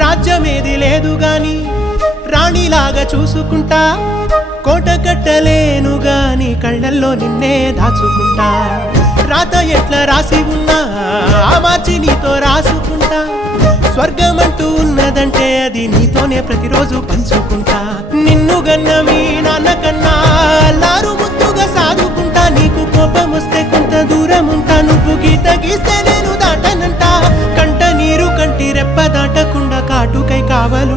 రాజ్యమేది లేదు గాని రాణిలాగా చూసుకుంటా, కోట కట్టలేను గాని కళ్ళల్లో నిన్నే దాచుకుంటా. రాత ఎట్లా రాసి ఉన్నా ఆ మార్చి నీతో రాసుకుంటా. స్వర్గమంటూ ఉన్నదంటే అది నీతోనే ప్రతిరోజు పంచుకుంటా. నిన్ను గన్న మీ నాన్న కన్నా అల్లారు ముద్దుగా సాదుకుంటా. నీకు కోపం వస్తే కొంత దూరం ఉంటా, నువ్వు గీత గీస్తే నేను దాటనంటా. కంట నీరు కంటి రెప్ప దాటకుండా కాటుకై కావలు